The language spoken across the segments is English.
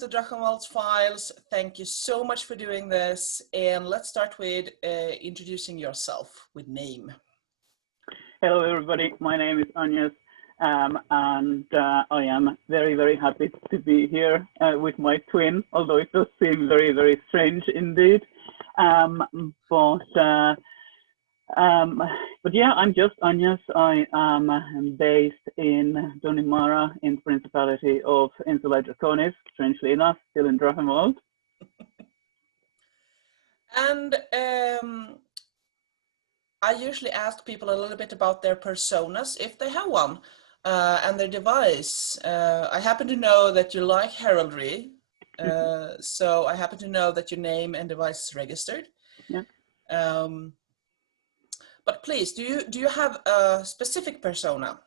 to Drachenwald Files. Thank you so much for doing this. And let's start with introducing yourself with name. Hello, everybody. My name is Agnés, and I am very, very happy to be here with my twin, although it does seem very, very strange indeed. But yeah, I'm just Agnés. I am based in Donimara in the Principality of Insulae Draconis, strangely enough, still in Drachenwald. And I usually ask people a little bit about their personas, if they have one, and their device. I happen to know that you like heraldry, so I happen to know that your name and device is registered. Yeah. But please, do you have a specific persona?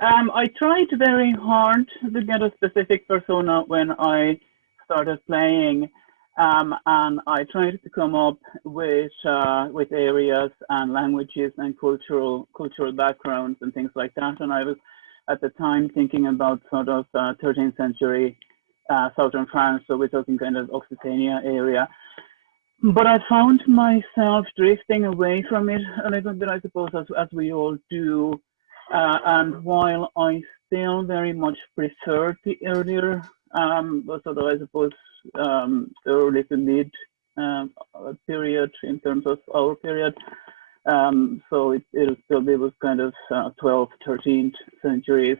I tried very hard to get a specific persona when I started playing, and I tried to come up with areas and languages and cultural backgrounds and things like that. And I was at the time thinking about sort of 13th century southern France, so we're talking kind of Occitania area. But I found myself drifting away from it a little bit, I suppose, as we all do. And while I still very much prefer the earlier, sort of, I suppose, early to mid period in terms of our period, so it'll still be with kind of 12th, 13th centuries.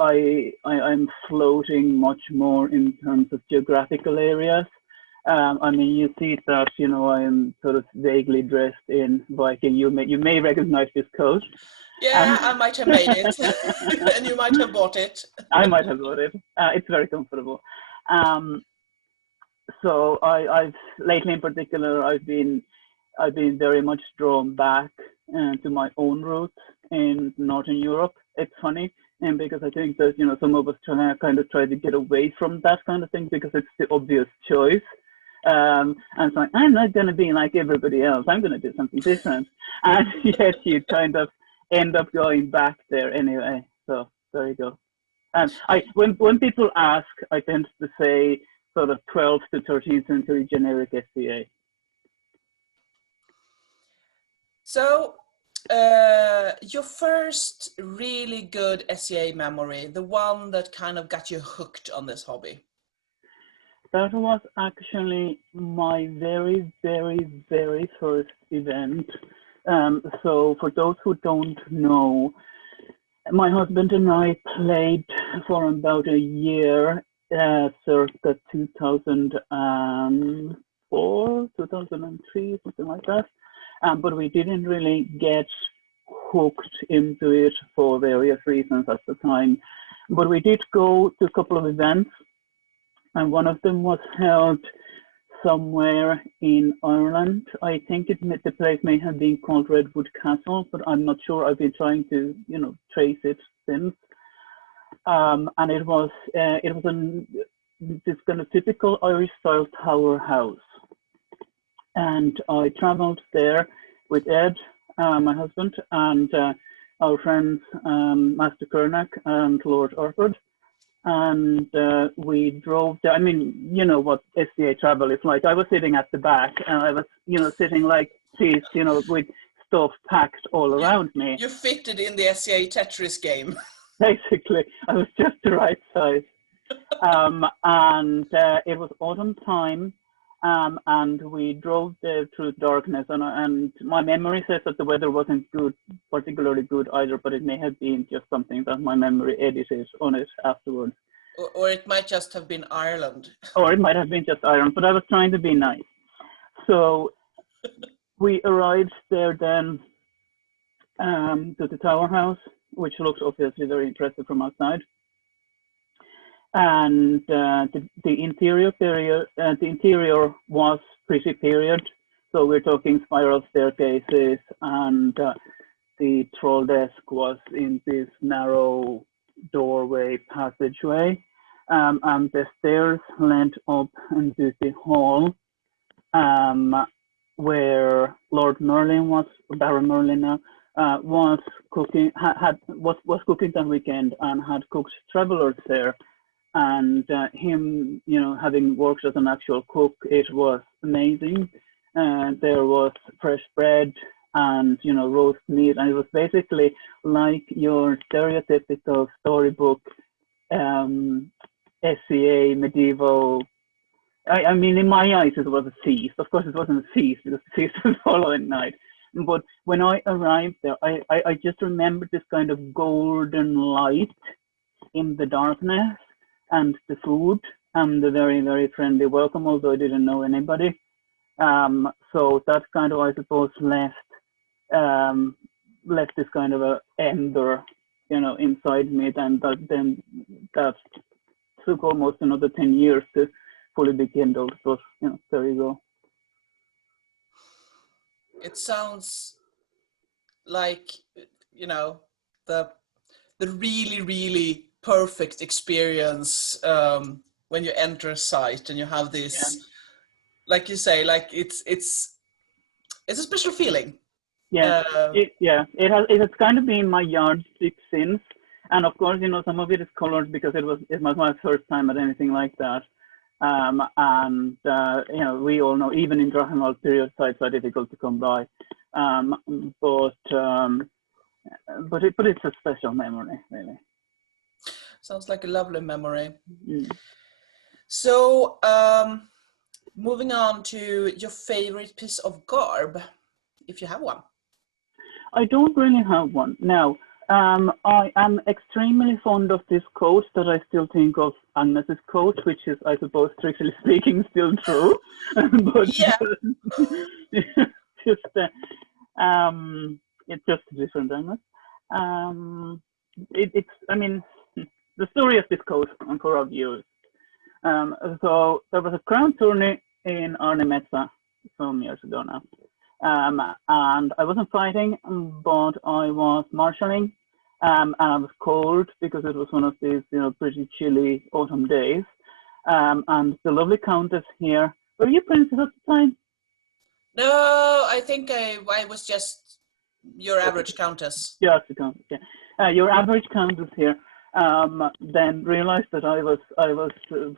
I'm floating much more in terms of geographical areas. I mean, you see that, you know, I am sort of vaguely dressed in Viking. You may recognize this coat. Yeah, I might have made it, and you might have bought it. I might have bought it. It's very comfortable. So I've lately, in particular, I've been very much drawn back to my own roots in Northern Europe. It's funny, and because I think that, you know, some of us kind of try to get away from that kind of thing because it's the obvious choice. And so I'm not going to be like everybody else. I'm going to do something different. And yet you kind of end up going back there anyway. So there you go. And when people ask, I tend to say sort of 12th to 13th century generic SCA. So your first really good SCA memory, the one that kind of got you hooked on this hobby? That was actually my very, very, very first event. So for those who don't know, my husband and I played for about a year, circa 2004, 2003, something like that. But we didn't really get hooked into it for various reasons at the time. But we did go to a couple of events, and one of them was held somewhere in Ireland. I think the place may have been called Redwood Castle, but I'm not sure. I've been trying to, you know, trace it since. And it was this kind of typical Irish style tower house. And I traveled there with Ed, my husband, and our friends Master Kernack and Lord Orford. And we drove there. I mean, you know what SCA travel is like. I was sitting at the back, and I was, you know, sitting like this, you know, with stuff packed all around me. You fitted in the SCA Tetris game. Basically, I was just the right size. And it was autumn time, and we drove there through darkness. And my memory says that the weather wasn't particularly good either, but it may have been just something that my memory edited on it afterwards. Or it might just have been Ireland. Or it might have been just Ireland, but I was trying to be nice. So we arrived there then to the tower house, which looked obviously very impressive from outside. And the interior was pretty period. So we're talking spiral staircases, and the troll desk was in this narrow doorway passageway, and the stairs led up into the hall, where Lord Merlin Baron Merlin now, was cooking, was cooking that weekend and had cooked travelers there. and him, having worked as an actual cook, it was amazing. There was fresh bread and roast meat, and it was basically like your stereotypical storybook SCA medieval. I mean, in my eyes, it was a feast. Of course, it wasn't a feast because the feast was the following night. But when I arrived there, I just remembered this kind of golden light in the darkness, and the food, and the very, very friendly welcome, although I didn't know anybody. So that kind of, I suppose, left this kind of a ember, inside me. Then that took almost another 10 years to fully be kindled. But there you go. It sounds like the really, really perfect experience when you enter a site and you have this, like you say, like it's a special feeling. Yeah, it's kind of been my yardstick since, and of course, some of it is colored because it was my first time at anything like that. And we all know even in Drachenwald period sites are difficult to come by, but it's a special memory, really. Sounds like a lovely memory. Mm. So moving on to your favorite piece of garb, if you have one. I don't really have one. Now, I am extremely fond of this coat that I still think of Agnes's coat, which is, I suppose, strictly speaking, still true. But yeah. It's just a different Agnes. I mean, the story of this coat for our viewers. So there was a crown tourney in Agneseses some years ago now. And I wasn't fighting, but I was marshalling, and I was cold because it was one of these, pretty chilly autumn days. And the lovely Countess here, were you princess at the time? No, I think I was just your average Countess. Yes, the Countess, yeah. Your average Countess here. Then realized that I was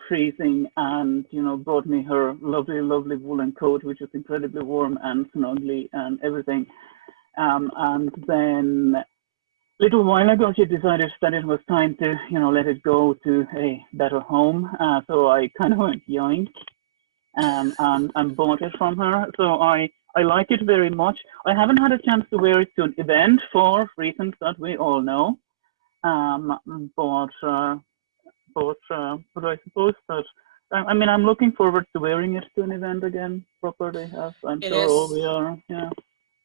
freezing, and brought me her lovely woolen coat, which was incredibly warm and snuggly and everything. And then a little while ago she decided that it was time to let it go to a better home. So I kind of went yoink and bought it from her. So I like it very much. I haven't had a chance to wear it to an event for reasons that we all know. But I suppose that I'm looking forward to wearing it to an event again properly, as I'm sure all we are. Yeah.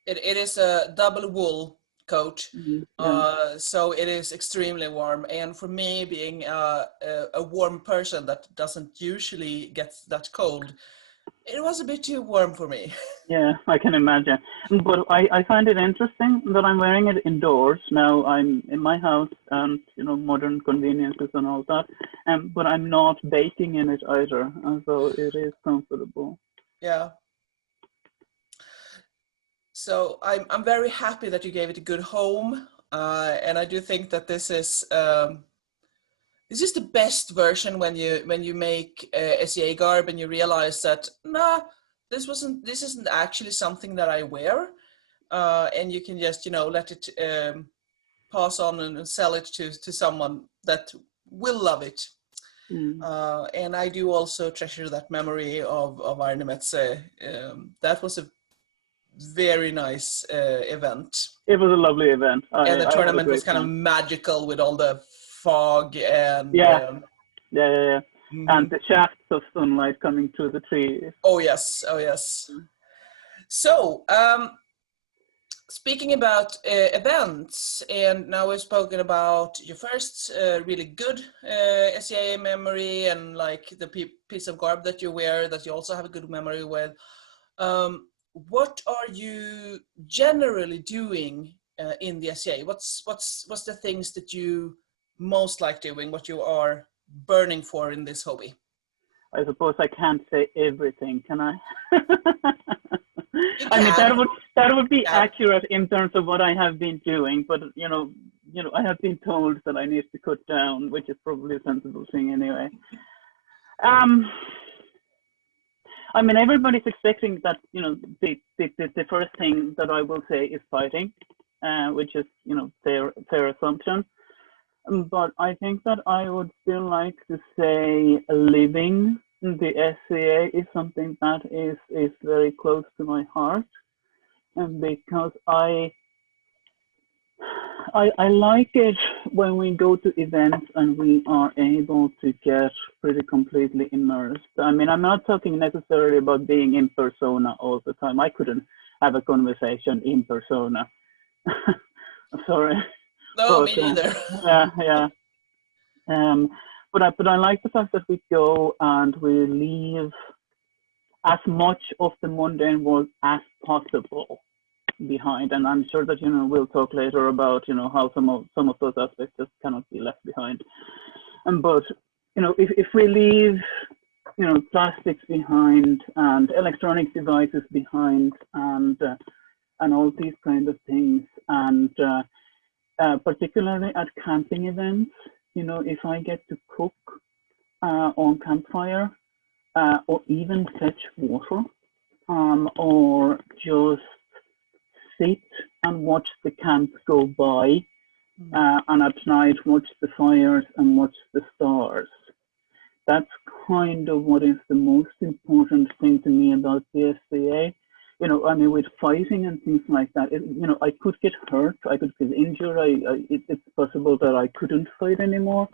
It is a double wool coat, so it is extremely warm. And for me, being a warm person that doesn't usually get that cold, it was a bit too warm for me. Yeah, I can imagine. But I find it interesting that I'm wearing it indoors. Now I'm in my house and, modern conveniences and all that. But I'm not baking in it either. So it is comfortable. Yeah. So I'm very happy that you gave it a good home. And I do think that this is the best version when you make SCA garb and you realize that this isn't actually something that I wear, and you can just let it pass on and sell it to someone that will love it. And I do also treasure that memory of Agneseses. That was a very nice event. It was a lovely event. And the tournament was kind of magical with all the fog and Mm-hmm. And the shafts of sunlight coming through the trees. Oh yes. So speaking about events, and now we've spoken about your first really good SCA memory, and like the piece of garb that you wear that you also have a good memory with. What are you generally doing in the SCA? What's the things that you most like doing, what you are burning for in this hobby? I suppose I can't say everything, can I? I mean, that would be accurate in terms of what I have been doing, but I have been told that I need to cut down, which is probably a sensible thing anyway. I mean, everybody's expecting that, the first thing that I will say is fighting, which is, fair assumption. But I think that I would still like to say living the SCA is something that is very close to my heart, and because I like it when we go to events and we are able to get pretty completely immersed. I mean, I'm not talking necessarily about being in persona all the time. I couldn't have a conversation in persona. Sorry. No, me neither. Yeah. But I like the fact that we go and we leave as much of the mundane world as possible behind, and I'm sure that we'll talk later about how some of those aspects just cannot be left behind. But if we leave plastics behind and electronic devices behind and all these kind of things, and particularly at camping events, if I get to cook on campfire or even fetch water, or just sit and watch the camp go by, and at night watch the fires and watch the stars. That's kind of what is the most important thing to me about the SCA. I mean, with fighting and things like that, I could get hurt, I could get injured, it's possible that I couldn't fight anymore.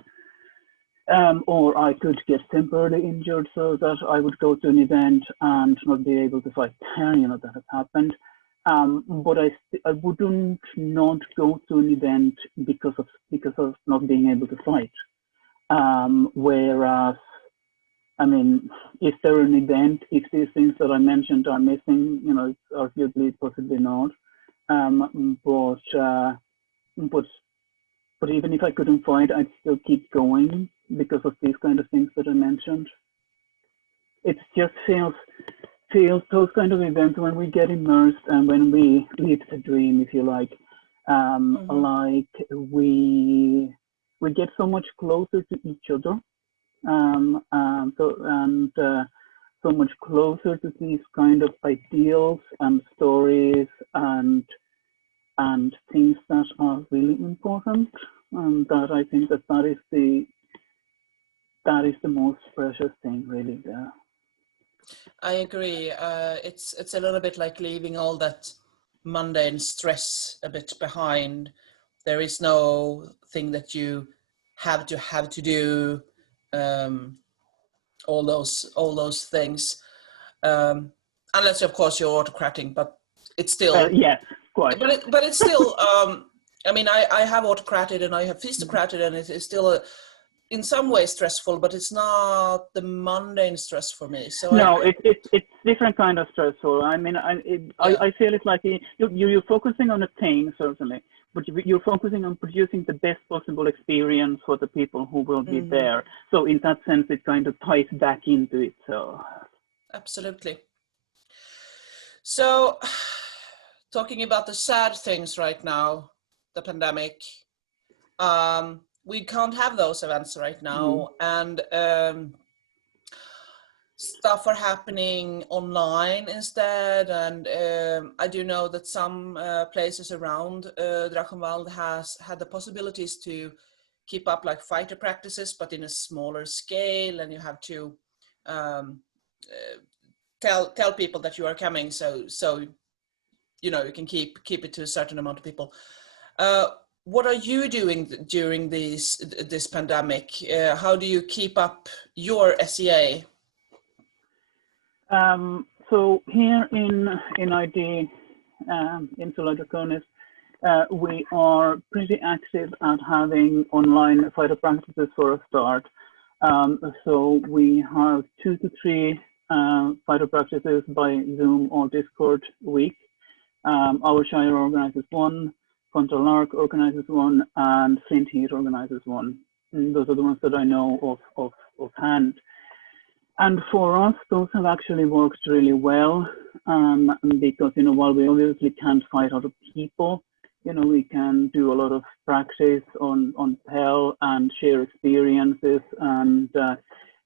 Or I could get temporarily injured so that I would go to an event and not be able to fight. That has happened. But I wouldn't not go to an event because of not being able to fight. Whereas, I mean, is there an event if these things that I mentioned are missing? It's arguably possibly not. But even if I couldn't fight, I'd still keep going because of these kind of things that I mentioned. It just feels those kind of events when we get immersed and when we live the dream, if you like, like we get so much closer to each other, so much closer to these kind of ideals and stories and things that are really important, and that I think that is the most precious thing really there. I agree. It's a little bit like leaving all that mundane stress a bit behind. There is no thing that you have to do, all those things, unless of course you're autocratic, but it's still yes, quite. But it's still. I mean, I have autocrated and I have feastocrated, and it is still in some ways stressful, but it's not the mundane stress for me. So no, it's different kind of stressful. I mean, I feel it's like you're focusing on a thing, certainly, but you're focusing on producing the best possible experience for the people who will be there. So in that sense, it kind of ties back into it. So absolutely. So talking about the sad things right now, the pandemic, we can't have those events right now, and stuff are happening online instead. And I do know that some places around Drachenwald has had the possibilities to keep up like fighter practices, but in a smaller scale, and you have to tell people that you are coming, so you can keep it to a certain amount of people. What are you doing during this pandemic? How do you keep up your SCA? So here in ID, Insulae Draconis, we are pretty active at having online fighter practices for a start. So we have 2 to 3 fighter practices by Zoom or Discord a week. Our Shire organizes one, Frontal Lark organizes one, and Flint Heat organizes one. And those are the ones that I know of hand. And for us, those have actually worked really well, because while we obviously can't fight other people, we can do a lot of practice on Pell and share experiences, and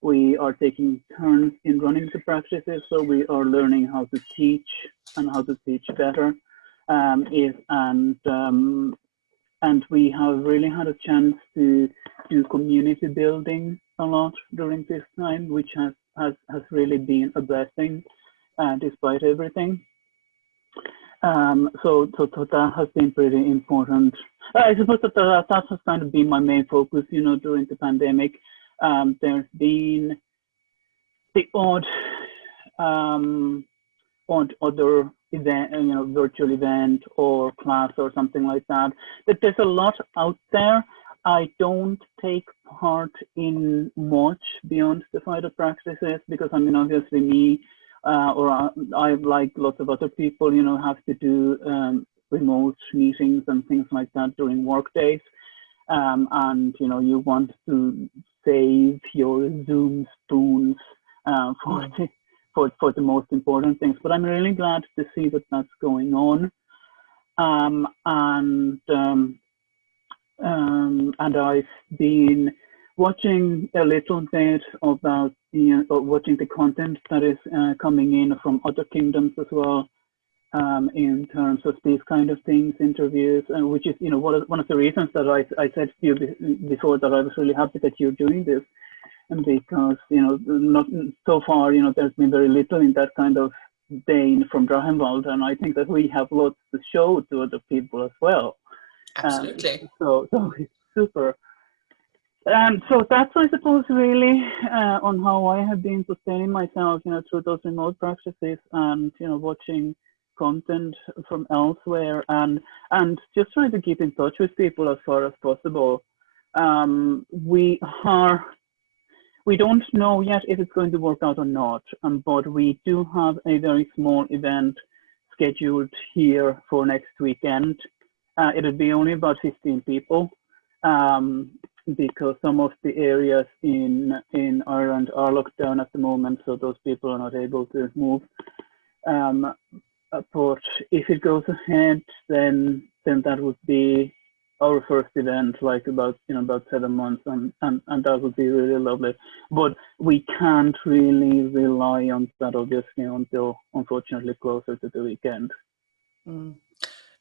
we are taking turns in running the practices, so we are learning how to teach and how to teach better. And we have really had a chance to do community building a lot during this time, which has really been a blessing despite everything. So that has been pretty important. I suppose that has kind of been my main focus, during the pandemic. There's been the odd other event, virtual event or class or something like that. But there's a lot out there. I don't take part in much beyond the fighter practices because, obviously me or I, like lots of other people, have to do remote meetings and things like that during work days. And, you want to save your Zoom spoons for the most important things. But I'm really glad to see that that's going on. And I've been watching a little bit about watching the content that is coming in from other kingdoms as well, in terms of these kind of things, interviews, which is one of the reasons that I said to you before that I was really happy that you're doing this, and because not so far there's been very little in that kind of vein from Drachenwald, and I think that we have lots to show to other people as well. Absolutely. So it's super. So that's, I suppose, really on how I have been sustaining myself, through those remote practices and, watching content from elsewhere and just trying to keep in touch with people as far as possible. We don't know yet if it's going to work out or not, but we do have a very small event scheduled here for next weekend. It'll be only about 15 people. Because some of the areas in Ireland are locked down at the moment, so those people are not able to move. But if it goes ahead, then that would be our first event, like about 7 months, and that would be really lovely. But we can't really rely on that, obviously, until unfortunately closer to the weekend.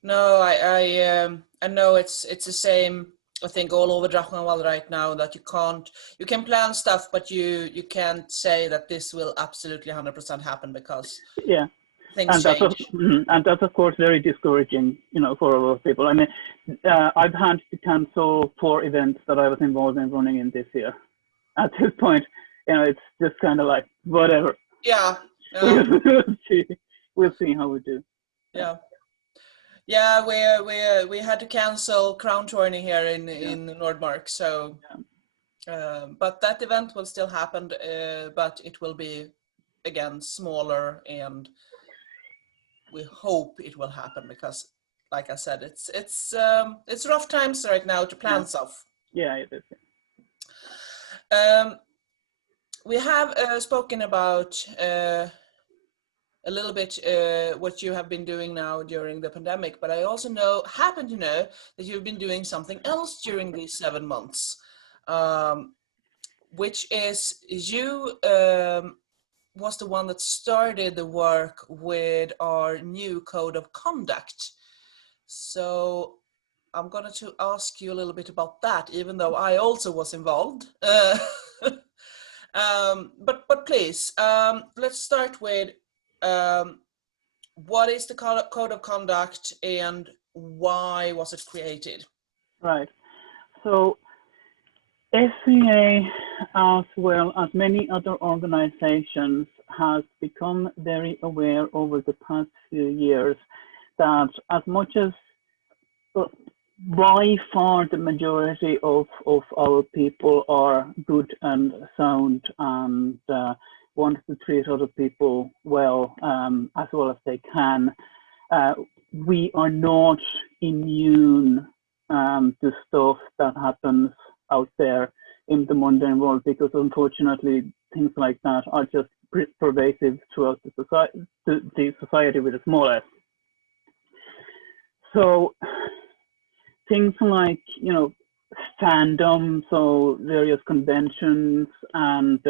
No, I know it's the same. I think all over Drachenwald right now, that you can plan stuff, but you can't say that this will absolutely 100% happen because things change. And that's of course very discouraging, for a lot of people. I mean, I've had to cancel 4 events that I was involved in running in this year. At this point, it's just kind of like whatever. Yeah. We'll see how we do. Yeah, we had to cancel Crown Tourney here in Nordmark, so but that event will still happen, but it will be again smaller, and we hope it will happen because, like I said, it's rough times right now to plan stuff. Yeah, it is. We have spoken about a little bit what you have been doing now during the pandemic, but I also happen to know that you've been doing something else during these 7 months, which is you was the one that started the work with our new code of conduct. So I'm going to ask you a little bit about that, even though I also was involved. But please, let's start with what is the code of conduct and why was it created? Right. So SCA, as well as many other organizations, has become very aware over the past few years that as much as by far the majority of our people are good and sound and want to treat other people well as they can, we are not immune to stuff that happens out there in the mundane world, because unfortunately things like that are just pervasive throughout the society with a small s. So things like, you know, fandom, so various conventions and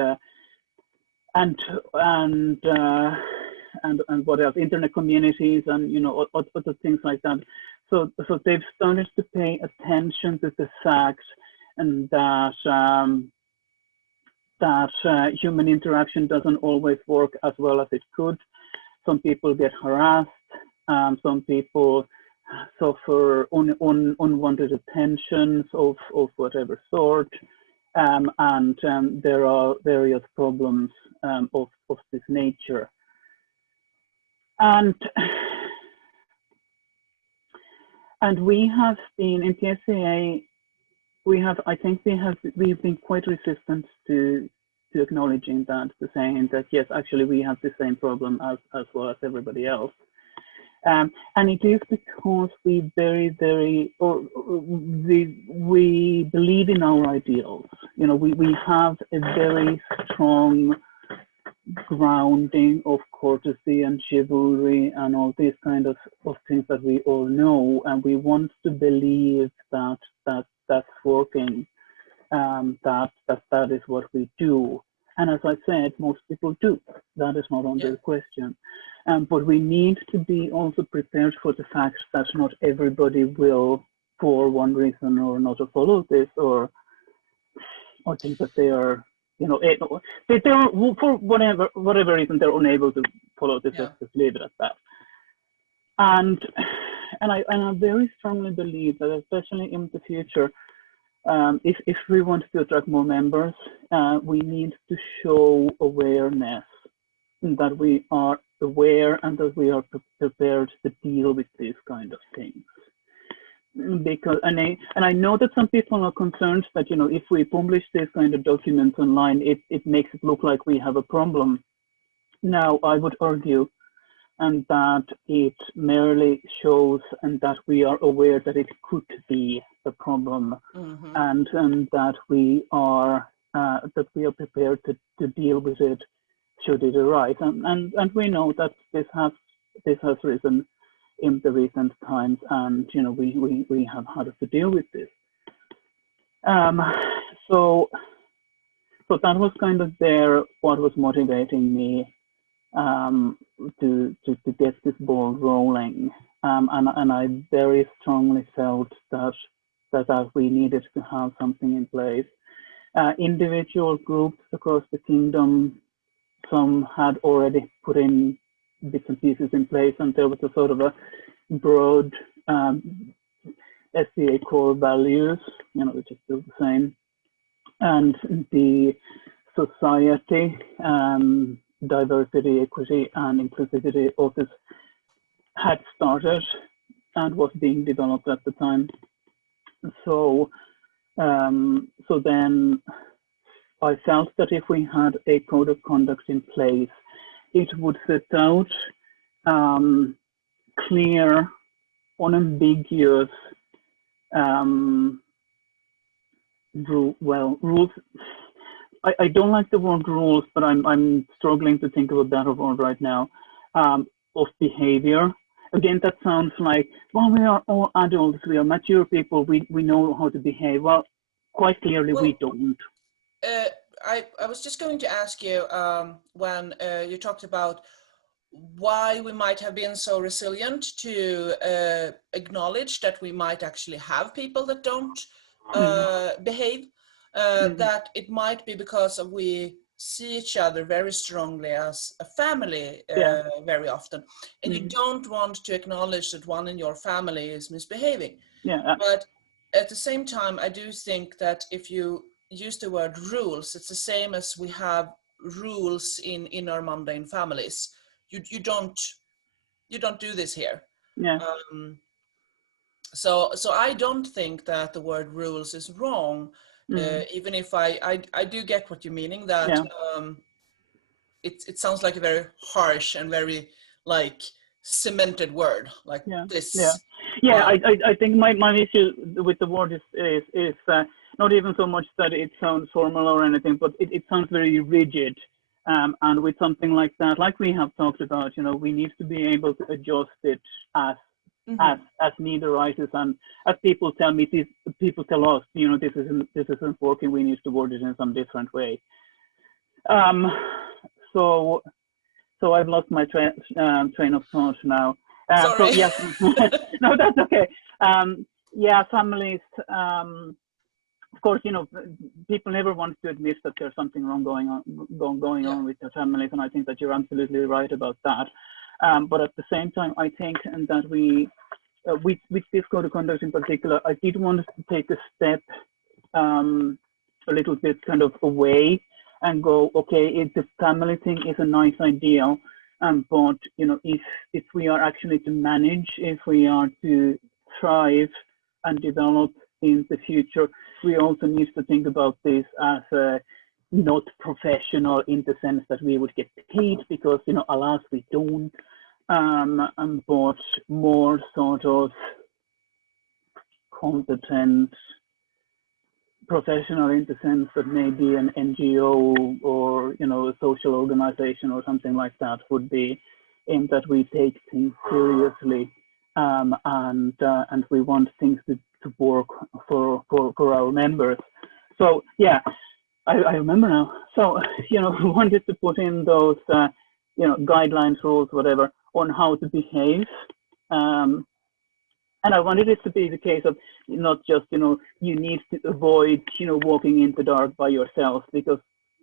what else, internet communities and, you know, other things like that. So they've started to pay attention to the fact and that human interaction doesn't always work as well as it could. Some people get harassed. Some people suffer unwanted attentions of whatever sort, and there are various problems of this nature. And we have been in PSCA. We've been quite resistant to acknowledging that, to saying that yes, actually we have the same problem as well as everybody else. And it is because we believe in our ideals. You know, we have a very strong grounding of courtesy and chivalry and all these kind of things that we all know, and we want to believe that that's working, that is what we do. And as I said, most people do. That is not under question. But we need to be also prepared for the fact that not everybody will, for one reason or another, follow this, or think that they are, you know, they're for whatever reason they're unable to follow this. Let's just leave it at that. And I very strongly believe that, especially in the future, if we want to attract more members, we need to show awareness, that we are aware and that we are prepared to deal with these kind of things. Because I know that some people are concerned that, you know, if we publish these kind of documents online, it makes it look like we have a problem. Now, I would argue and that it merely shows and that we are aware that it could be a problem, and that we are prepared to deal with it should it arise. And we know that this has risen in the recent times, and you know we have had to deal with this. So that was kind of what was motivating me to get this ball rolling, and I very strongly felt that we needed to have something in place. Individual groups across the kingdom, some had already put in bits and pieces in place, and there was a sort of a broad SCA core values, you know, which is still the same, and the society, diversity, equity, and inclusivity office had started and was being developed at the time. So then I felt that if we had a code of conduct in place, it would set out clear, unambiguous rules. I don't like the word rules, but I'm struggling to think of a better word right now, of behavior. Again, that sounds like, well, we are all adults, we are mature people, we know how to behave. Well, quite clearly we don't. I was just going to ask you, when you talked about why we might have been so resilient to acknowledge that we might actually have people that don't behave, that it might be because we see each other very strongly as a family very often, and you don't want to acknowledge that one in your family is misbehaving. But at the same time, I do think that if you use the word rules, it's the same as we have rules in our mundane families. You don't do this here. So I don't think that the word rules is wrong, even if I do get what you're meaning, that it sounds like a very harsh and very like cemented word, like this. I think my issue with the word is not even so much that it sounds formal or anything, but it sounds very rigid. And with something like that, like we have talked about, you know, we need to be able to adjust it as as need arises, and as people tell me, people tell us, this isn't working. We need to word it in some different way. So I've lost my train of thought now. Sorry. So yes, no, that's okay. Yeah, families. Of course, people never want to admit that there's something wrong going on with their families, and I think that you're absolutely right about that. But at the same time, I think that with this code of conduct in particular, I did want to take a step a little bit kind of away and go, okay, the family thing is a nice idea, but if we are actually to manage, if we are to thrive and develop in the future, we also need to think about this as a not professional in the sense that we would get paid, because alas, we don't, but more sort of competent professional in the sense that maybe an NGO or a social organization or something like that would be, in that we take things seriously, and we want things to work for our members. So yeah, I remember now. So we wanted to put in those guidelines, rules, whatever, on how to behave. And I wanted it to be the case of not just, you need to avoid, walking in the dark by yourself, because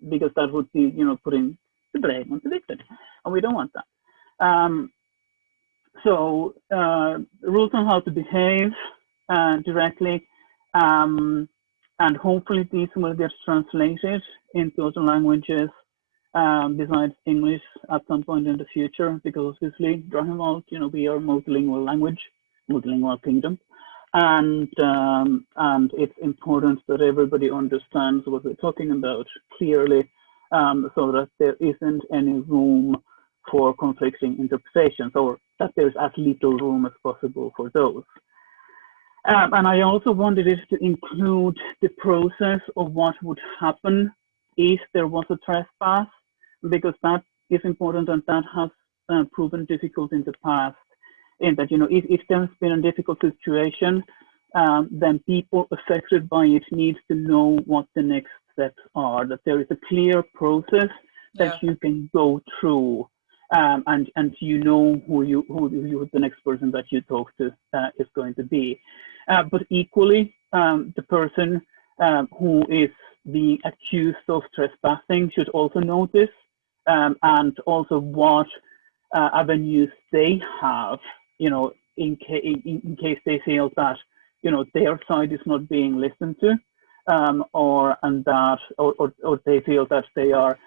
that would be, putting the blame on the victim, and we don't want that. So rules on how to behave directly, and hopefully these will get translated into other languages besides English at some point in the future, because obviously Drachenwald, we are multilingual language, multilingual kingdom, and it's important that everybody understands what we're talking about clearly, so that there isn't any room for conflicting interpretations, or that there's as little room as possible for those. And I also wanted it to include the process of what would happen if there was a trespass, because that is important, and that has proven difficult in the past. In that, if there's been a difficult situation, then people affected by it need to know what the next steps are, that there is a clear process that you can go through, and who the next person that you talk to is going to be. But equally, the person who is being accused of trespassing should also know this, and also what avenues they have, in case they feel that their side is not being listened to, or they feel that they are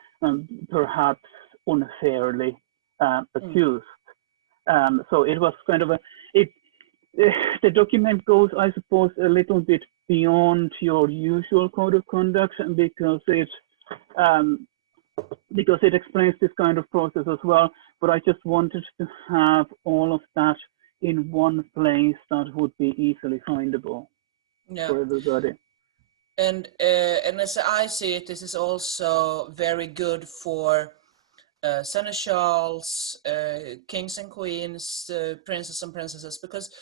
perhaps unfairly accused. So it was kind of the document goes, I suppose, a little bit beyond your usual code of conduct, because it explains this kind of process as well. But I just wanted to have all of that in one place that would be easily findable for everybody. And as I see it, this is also very good for seneschals, kings and queens, princes and princesses, because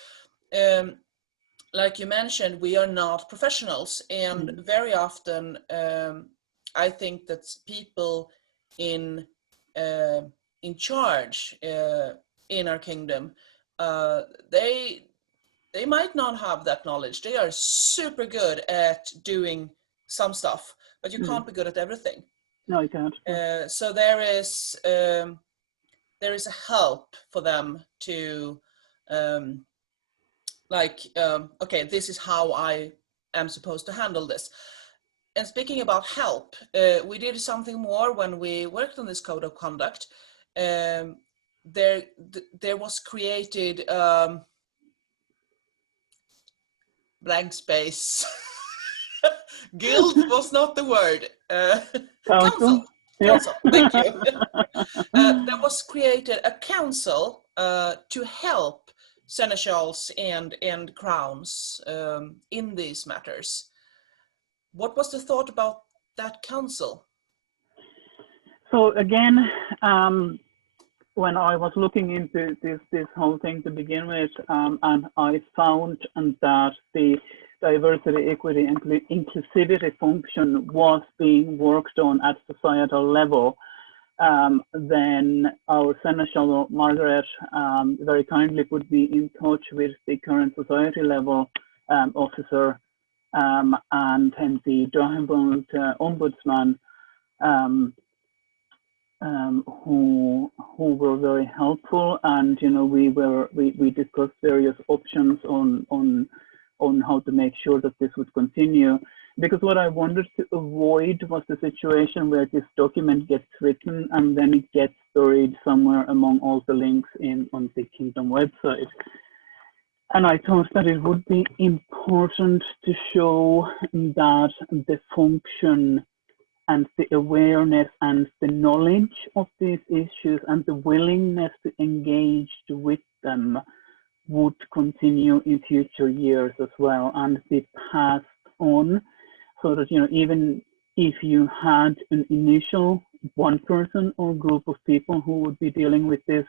like you mentioned, we are not professionals, and very often I think that people in charge in our kingdom, they might not have that knowledge. They are super good at doing some stuff, but you can't be good at everything. No, you can't. So there is a help for them to okay, this is how I am supposed to handle this. And speaking about help, we did something more when we worked on this code of conduct. There was created blank space. Guild was not the word. Council. Yeah. Council. Thank you. There was created a council to help seneschals and crowns in these matters. What was the thought about that council? So again, when I was looking into this whole thing to begin with, and I found that the diversity, equity, and inclusivity function was being worked on at societal level, then our Seneschal Margaret very kindly put me in touch with the current society level officer and the Drachenwald ombudsman, who were very helpful, and we discussed various options on how to make sure that this would continue. Because what I wanted to avoid was the situation where this document gets written and then it gets buried somewhere among all the links on the Kingdom website. And I thought that it would be important to show that the function and the awareness and the knowledge of these issues and the willingness to engage with them would continue in future years as well, and be passed on, so that even if you had an initial one person or group of people who would be dealing with this,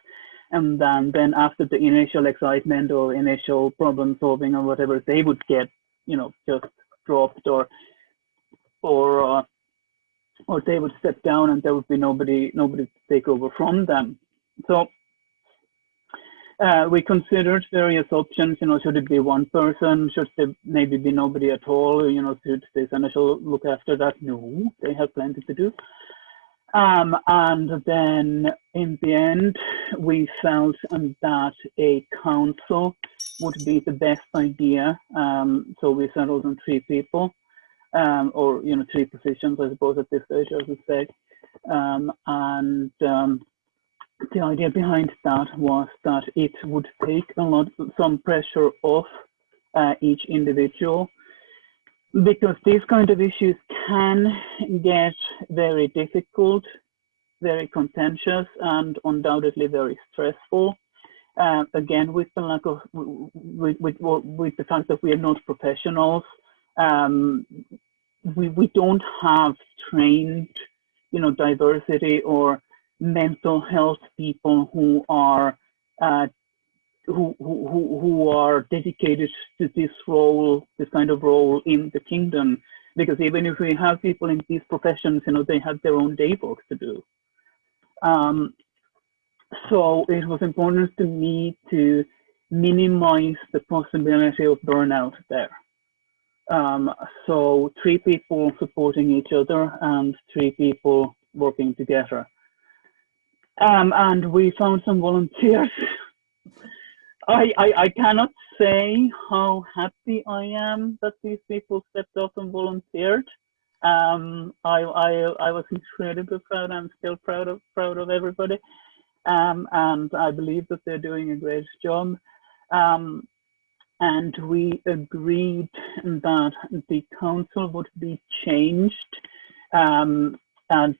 and then after the initial excitement or initial problem solving or whatever, they would get just dropped, or they would step down and there would be nobody to take over from them. So we considered various options. Should it be one person? Should there maybe be nobody at all? Should the Seneschal look after that? No, they have plenty to do. And then in the end, we felt that a council would be the best idea. So we settled on 3 people. Or 3 positions, I suppose, at this stage, I would say. The idea behind that was that it would take some pressure off each individual, because these kind of issues can get very difficult, very contentious, and undoubtedly very stressful. Again, with the lack of, with the fact that we are not professionals. We don't have trained, diversity or mental health people who are who are dedicated to this role, this kind of role in the kingdom. Because even if we have people in these professions, they have their own day work to do. So it was important to me to minimize the possibility of burnout there. So 3 people supporting each other and 3 people working together. And we found some volunteers. I cannot say how happy I am that these people stepped up and volunteered. I was incredibly proud. I'm still proud of everybody. And I believe that they're doing a great job. And we agreed that the council would be changed at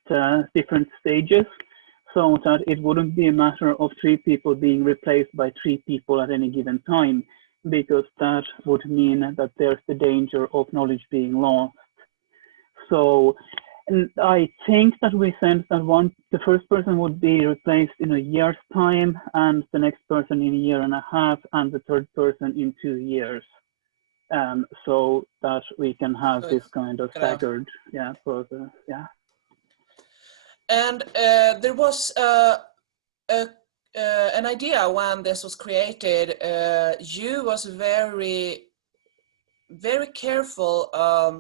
different stages, so that it wouldn't be a matter of 3 people being replaced by 3 people at any given time, because that would mean that there's the danger of knowledge being lost. So I think that we said that the first person would be replaced in a year's time, and the next person in a year and a half, and the third person in 2 years, so that we can have this kind of staggered process. Yeah. And there was an idea when this was created. You was very careful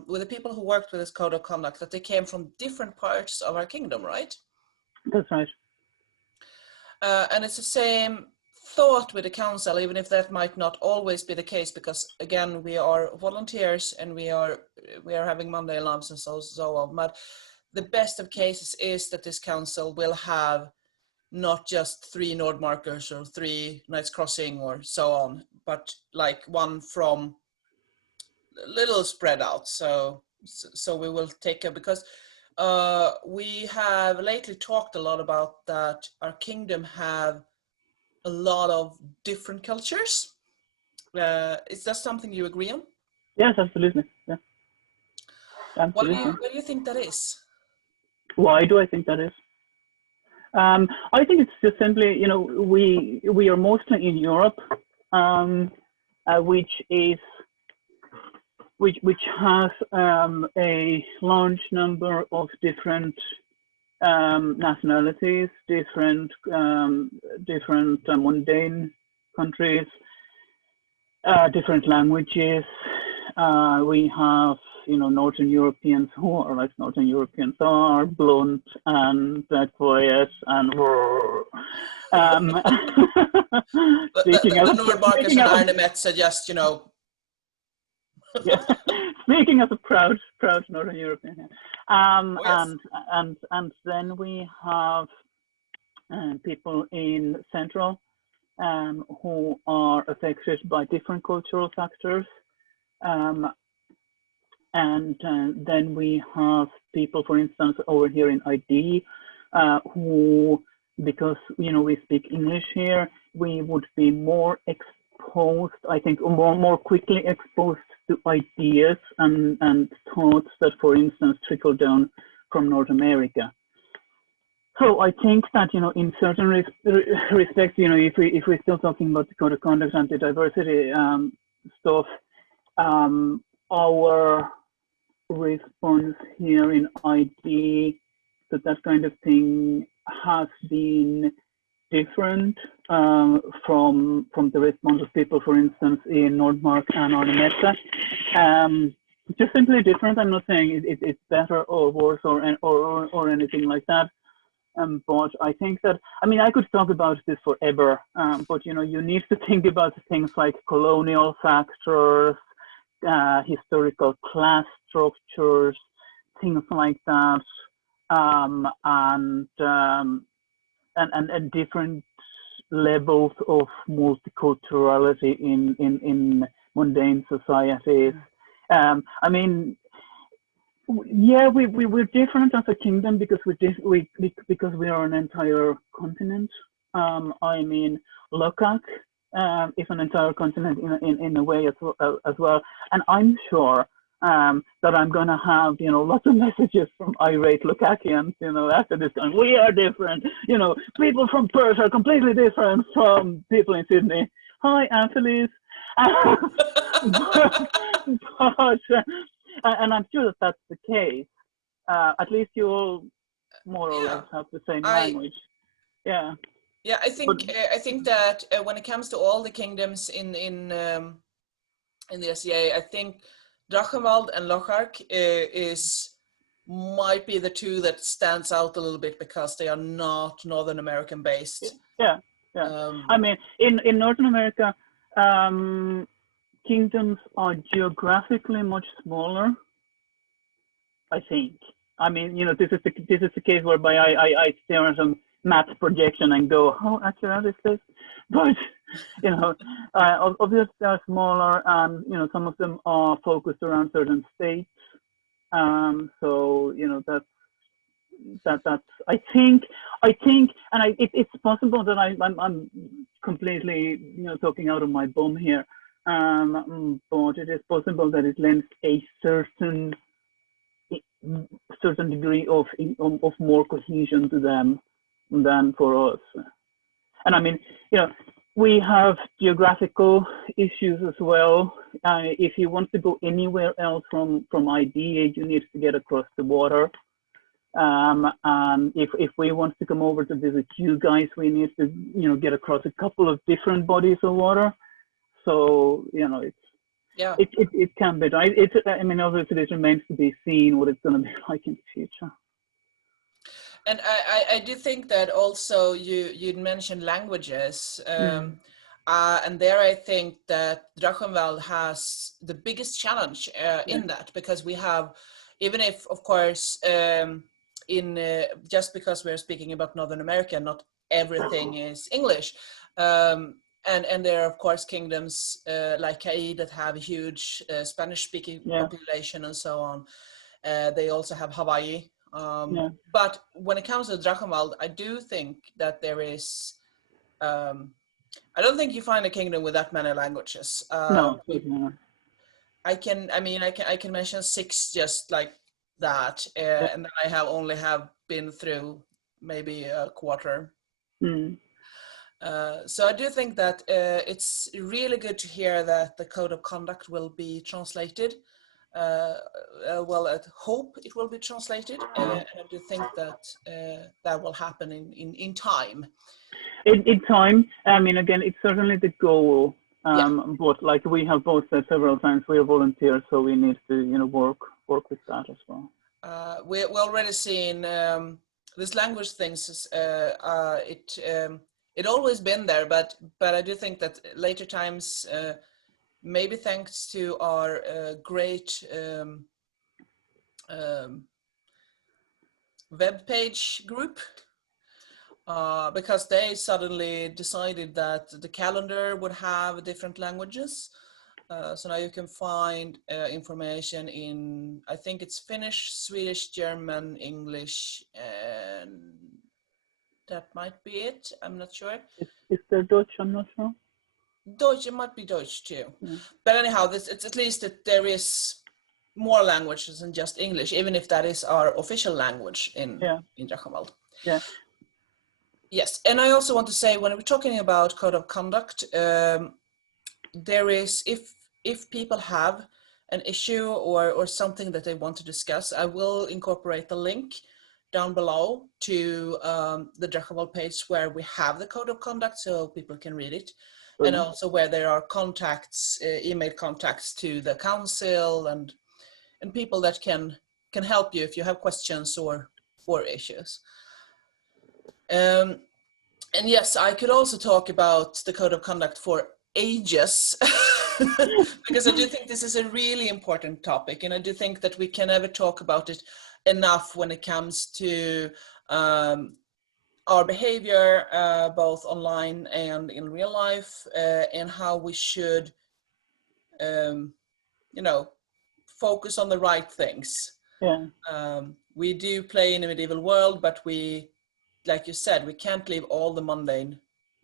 with the people who worked with this code of conduct, that they came from different parts of our kingdom, right? That's right. And it's the same thought with the council, even if that might not always be the case, because again, we are volunteers and we are having Monday alarms and so on. But the best of cases is that this council will have not just 3 Nordmarkers or 3 Knights Crossing or so on, but like one from a little spread out. So we will take it, because we have lately talked a lot about that our kingdom have a lot of different cultures. Is that something you agree on? Yes, absolutely. Yeah. Absolutely. What do you think that is? Why do I think that is? I think it's just simply, you know, we are mostly in Europe, which has a large number of different nationalities, different mundane countries, different languages. We have, you know, Northern Europeans who are like Northern Europeans are, blunt and quiet and speaking the as Nordmarkers and Agneseses are just, you know. Yeah, speaking as a proud Northern European. Oh, yes. And then we have people in Central who are affected by different cultural factors. And then we have people, for instance, over here in ID, who, because, you know, we speak English here, we would be more exposed, I think, more quickly exposed to ideas and thoughts that, for instance, trickle down from North America. So I think that, you know, in certain respects, you know, if we're still talking about the code of conduct and the diversity stuff, our response here in ID to that kind of thing has been different from the response of people, for instance, in Nordmark and Agneseses. Just simply different. I'm not saying it's better or worse or anything like that. But I think that, I mean, I could talk about this forever, but, you know, you need to think about things like colonial factors, historical class structures, things like that, and different levels of multiculturality in mundane societies. I mean, yeah, we're different as a kingdom because because we are an entire continent. I mean, Lokak is an entire continent in a way as well, and I'm sure that I'm gonna have, you know, lots of messages from irate Lokakians, you know, after this going, we are different, you know, people from Perth are completely different from people in Sydney. Hi, Angeles. but and I'm sure that that's the case. At least you all more or less have the same language. Yeah. Yeah, I think that when it comes to all the kingdoms in the SCA, I think Drachenwald and Lochark might be the two that stands out a little bit because they are not Northern American based. Yeah. I mean, in Northern America, kingdoms are geographically much smaller, I think. I mean, you know, this is the case whereby I stare at some math projection and go, how accurate is this? But, you know, obviously they're smaller, and, you know, some of them are focused around certain states. So, you know, that's I think, and it's possible that I'm completely, you know, talking out of my bum here. But it is possible that it lends a certain degree of more cohesion to them than for us. And I mean, you know, we have geographical issues as well. If you want to go anywhere else from ID, you need to get across the water. And if we want to come over to visit you guys, we need to, you know, get across a couple of different bodies of water. So, you know, it can be done. I mean, obviously it remains to be seen what it's going to be like in the future. And I do think that also you'd mentioned languages, and there I think that Drachenwald has the biggest challenge in that, because we have, even if of course just because we're speaking about Northern America, not everything is English. And there are, of course, kingdoms like Kai that have a huge Spanish-speaking population and so on. They also have Hawaii. But when it comes to Drachenwald, I do think that there is, I don't think you find a kingdom with that many languages. No. I can mention 6 just like that. And then I only have been through maybe a quarter. Mm. So I do think that it's really good to hear that the code of conduct will be translated. Well, I hope it will be translated, and I do think that that will happen in time. In time, I mean, again, it's certainly the goal. Yeah. But like we have both said several times, we are volunteers, so we need to, you know, work with that as well. We're already seeing this language things. It always been there, but I do think that later times, maybe thanks to our great web page group, because they suddenly decided that the calendar would have different languages. So now you can find information in, I think it's Finnish, Swedish, German, English, and that might be it. I'm not sure. Is there Dutch? I'm not sure. Deutsch, it might be Deutsch too. Yeah. But anyhow, it's at least that there is more languages than just English, even if that is our official language in Drachenwald. Yeah. Yes, and I also want to say, when we're talking about code of conduct, there is, if people have an issue or something that they want to discuss, I will incorporate the link down below to the Drachenwald page where we have the code of conduct so people can read it. And also where there are contacts, email contacts to the council and people that can help you if you have questions or issues. And yes, I could also talk about the code of conduct for ages because I do think this is a really important topic, and I do think that we can never talk about it enough when it comes to our behavior, both online and in real life, and how we should, you know, focus on the right things. Yeah. We do play in a medieval world, but we, like you said, we can't leave all the mundane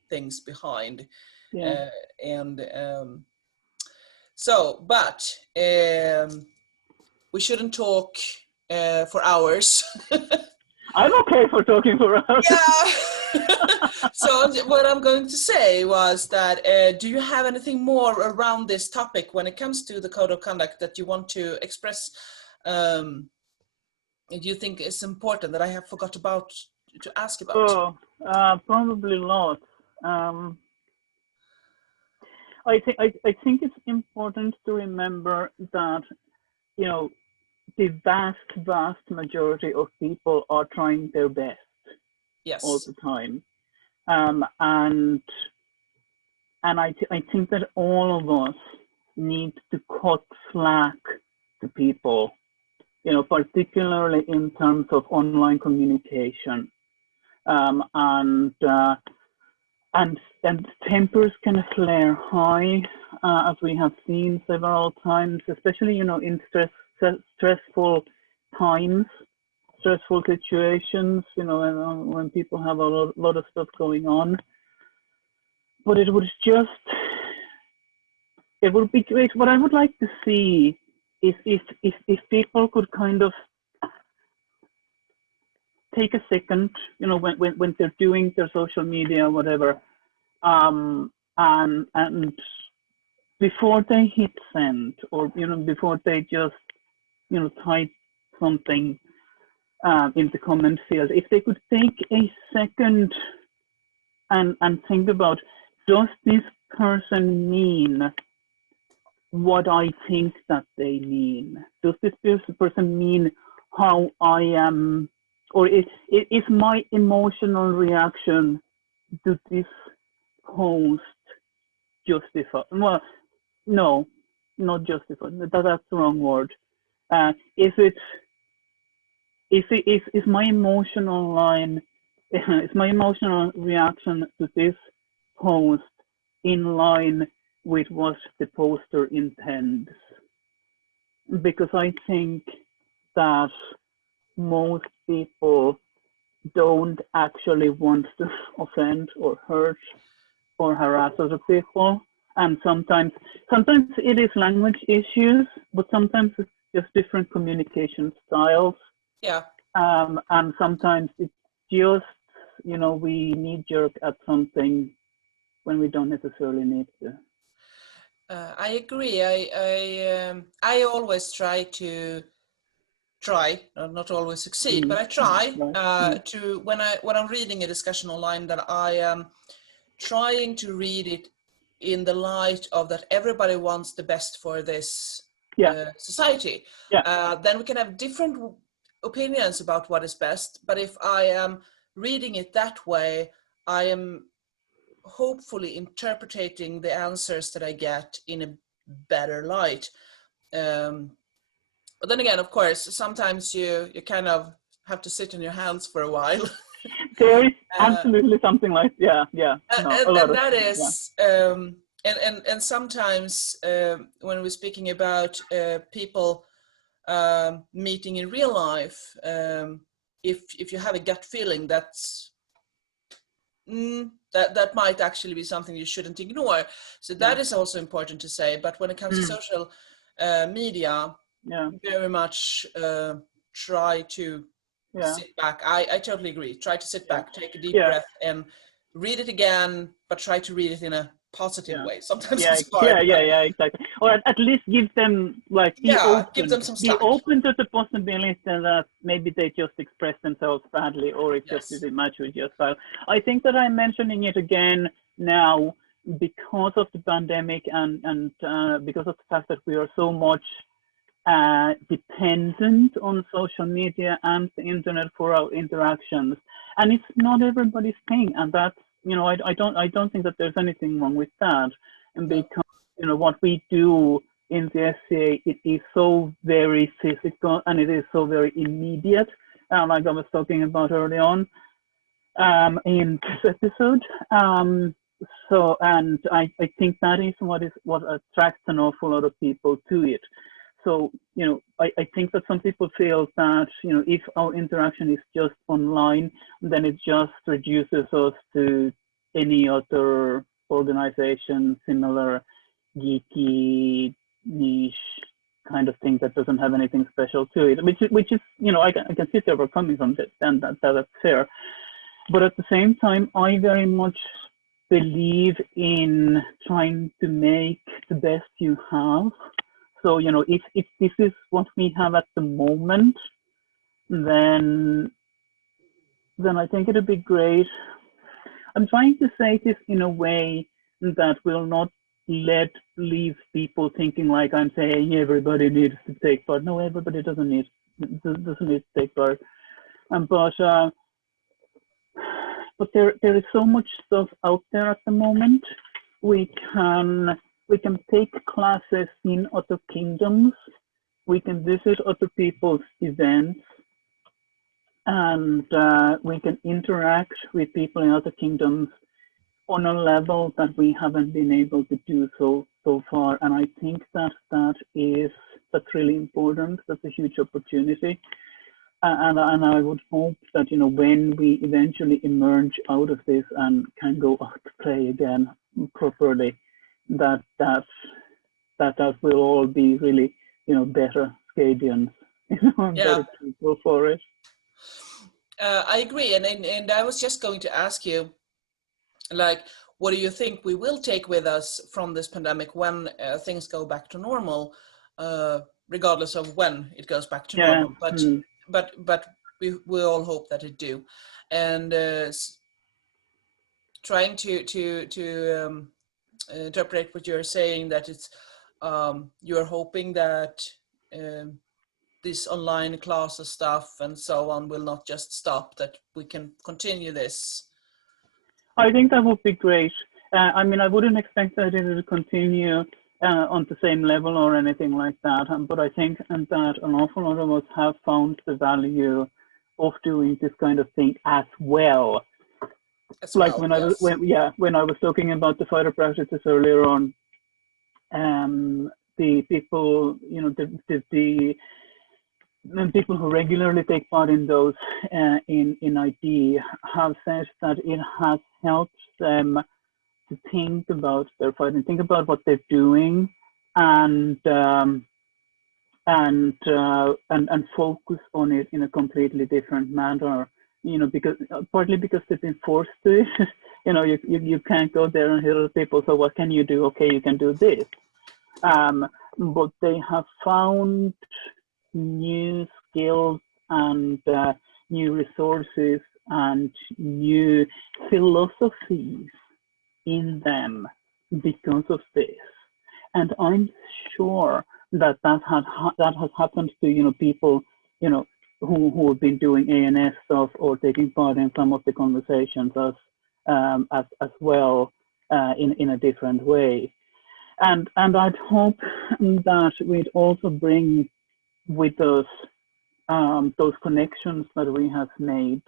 things behind. Yeah. But we shouldn't talk for hours. I'm okay for talking for hours. Yeah. So what I'm going to say was that, do you have anything more around this topic when it comes to the code of conduct that you want to express? Do you think it's important that I have forgot about to ask about? Oh, probably lots. I think it's important to remember that, you know, the vast majority of people are trying their best. Yes. All the time, and I think that all of us need to cut slack to people, you know, particularly in terms of online communication, and tempers can flare high, as we have seen several times, especially, you know, in stressful times, stressful situations, you know, when people have a lot of stuff going on. But it would be great. What I would like to see is if people could kind of take a second, you know, when they're doing their social media or whatever, and before they hit send, or, you know, before they just, you know, type something in the comment field, if they could take a second and think about, does this person mean what I think that they mean? Does this person mean how I am, or is my emotional reaction to this post justified? Well, no, not justified. That's the wrong word. Is my emotional line, is my emotional reaction to this post in line with what the poster intends? Because I think that most people don't actually want to offend or hurt or harass other people. And sometimes it is language issues, but sometimes it's just different communication styles. Yeah. And sometimes it's just, we knee jerk at something when we don't necessarily need to. I agree. I always not always succeed, but I try to, when I'm reading a discussion online, that I am trying to read it in the light of that everybody wants the best for this society. Then we can have different opinions about what is best, but if I am reading it that way, I am hopefully interpreting the answers that I get in a better light. But then again, of course, sometimes you kind of have to sit on your hands for a while. There is absolutely something like, and sometimes when we're speaking about people meeting in real life, if you have a gut feeling, that might actually be something you shouldn't ignore. So that is also important to say. But when it comes to social media, very much try to sit back. I totally agree. Try to sit back, take a deep breath, and read it again, but try to read it in a positive way. Sometimes it's hard. Exactly. Or at least give them give them some slack. Be open to the possibility that maybe they just express themselves badly, or it just didn't match with your style. I think that I'm mentioning it again now because of the pandemic and because of the fact that we are so much dependent on social media and the internet for our interactions, and it's not everybody's thing, and that's, I don't think that there's anything wrong with that. And because what we do in the SCA, it is so very physical and it is so very immediate, like I was talking about early on in this episode. So, and I think that is what attracts an awful lot of people to it. So, I think that some people feel that, if our interaction is just online, then it just reduces us to any other organization, similar geeky niche kind of thing that doesn't have anything special to it, which is, I can see where we're coming from, and that's fair. But at the same time, I very much believe in trying to make the best you have. So, if this is what we have at the moment, then I think it'd be great. I'm trying to say this in a way that will not leave people thinking like I'm saying everybody needs to take part. No, everybody doesn't need to take part. But there is so much stuff out there at the moment. We can take classes in other kingdoms. We can visit other people's events, and we can interact with people in other kingdoms on a level that we haven't been able to do so far. And I think that's really important. That's a huge opportunity. And I would hope that, when we eventually emerge out of this and can go out to play again properly, that will all be really, better Scadians, better people for it. I agree, and I was just going to ask you, like, what do you think we will take with us from this pandemic when things go back to normal, regardless of when it goes back to normal? But we all hope that it do, and trying to interpret what you're saying, that it's you're hoping that this online classes stuff and so on will not just stop, that we can continue this. I think that would be great. I mean, I wouldn't expect that it will continue on the same level or anything like that, but I think that an awful lot of us have found the value of doing this kind of thing as well. Like when I was talking about the fighter practices earlier on, the people, the people who regularly take part in those in ID have said that it has helped them to think about their fighting, think about what they're doing, and focus on it in a completely different manner. because partly because they've been forced to it. You can't go there and hit other people. So what can you do? Okay, you can do this. But they have found new skills and new resources and new philosophies in them because of this. And I'm sure that has happened to people who have been doing ANS stuff or taking part in some of the conversations as well in a different way. And I'd hope that we'd also bring with us those connections that we have made,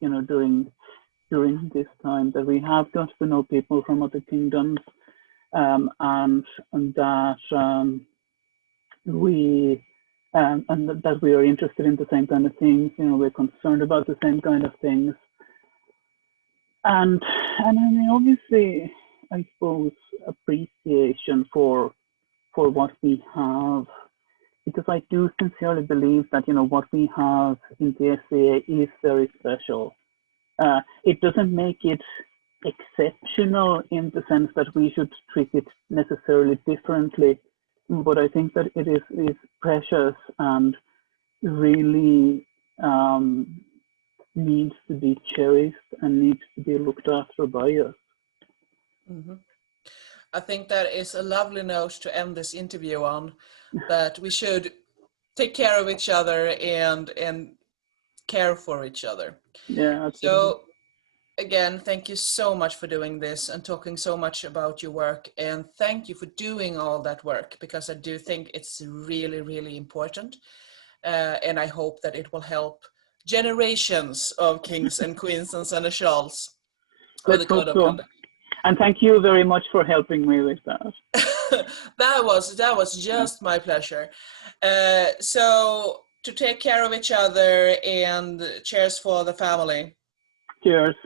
during this time, that we have got to know people from other kingdoms, and that that we are interested in the same kind of things. We're concerned about the same kind of things, and I mean, obviously, I suppose appreciation for what we have, because I do sincerely believe that what we have in the SCA is very special. It doesn't make it exceptional in the sense that we should treat it necessarily differently, but I think that it is precious and really needs to be cherished and needs to be looked after by us. Mm-hmm. I think that is a lovely note to end this interview on, that we should take care of each other and care for each other. Yeah, absolutely. So again, thank you so much for doing this and talking so much about your work, and thank you for doing all that work, because I do think it's really, really important, and I hope that it will help generations of kings and queens and seneschals with the code of conduct. And thank you very much for helping me with that. that was just my pleasure. So to take care of each other, and cheers for the family. Cheers.